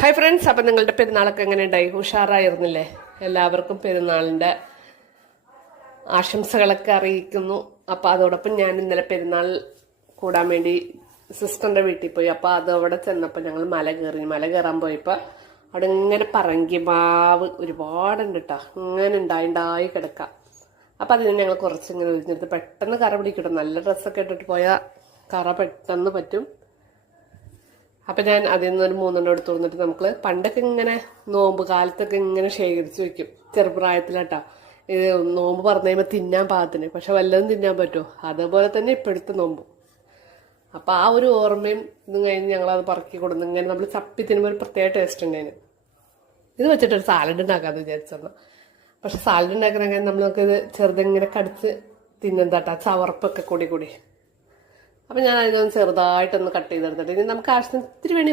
Hi friends, അപ്പം നിങ്ങളുടെ പെരുന്നാളൊക്കെ എങ്ങനെ ഉണ്ടായി? ഉഷാറായിരുന്നില്ലേ? എല്ലാവർക്കും പെരുന്നാളിൻ്റെ ആശംസകളൊക്കെ അറിയിക്കുന്നു. അപ്പം അതോടൊപ്പം ഞാൻ ഇന്നലെ പെരുന്നാൾ കൂടാൻ വേണ്ടി സിസ്റ്ററിൻ്റെ വീട്ടിൽ പോയി. അപ്പം അതവിടെ ചെന്നപ്പോൾ ഞങ്ങൾ മല കയറാൻ പോയപ്പോൾ അവിടെ ഇങ്ങനെ പറങ്കി മാവ് ഒരുപാടുണ്ട് കേട്ടോ. ഇങ്ങനെ ഉണ്ടായി കിടക്കാം. അപ്പം അതിന് ഞങ്ങൾ കുറച്ചിങ്ങനെ ഒഴിഞ്ഞെടുത്ത് പെട്ടെന്ന് കറ പിടിക്കട്ടെ. നല്ല ഡ്രസ്സൊക്കെ ഇട്ടിട്ട് പോയാൽ കറ പെട്ടെന്ന് പറ്റും. അപ്പം ഞാൻ അതിൽ നിന്നൊരു 3 എടുത്തു വന്നിട്ട് നമുക്ക് പണ്ടൊക്കെ ഇങ്ങനെ നോമ്പ് കാലത്തൊക്കെ ഇങ്ങനെ ശേഖരിച്ച് വെക്കും. ചെറുപ്രായത്തിലാട്ടാ ഇത് നോമ്പ് പറഞ്ഞു കഴിയുമ്പോൾ തിന്നാൻ പാകത്തിന്. പക്ഷെ വല്ലതും തിന്നാൻ പറ്റുമോ? അതേപോലെ തന്നെ ഇപ്പോഴത്തെ നോമ്പ്. അപ്പം ആ ഒരു ഓർമ്മയും ഇതും കഴിഞ്ഞ് ഞങ്ങളത് പറക്കി കൊടുന്നു. ഇങ്ങനെ നമ്മൾ ചപ്പി തിന്നുമ്പോൾ ഒരു പ്രത്യേക ടേസ്റ്റ് ഉണ്ടായിരുന്നു. ഇത് വെച്ചിട്ടൊരു സാലഡ് ഉണ്ടാക്കാമെന്ന് വിചാരിച്ചെന്നാൽ. പക്ഷെ സാലഡ് ഉണ്ടാക്കണമെങ്കിൽ നമ്മൾക്കിത് ചെറുതിങ്ങനെ കടിച്ച് തിന്നെന്താട്ടാ ചവർപ്പൊക്കെ കൂടി. അപ്പം ഞാൻ അതിനൊന്ന് ചെറുതായിട്ടൊന്ന് കട്ട് ചെയ്തെടുത്തിട്ട് ഇനി നമുക്ക് ആവശ്യത്തിന് ഇത്തിരി വേണി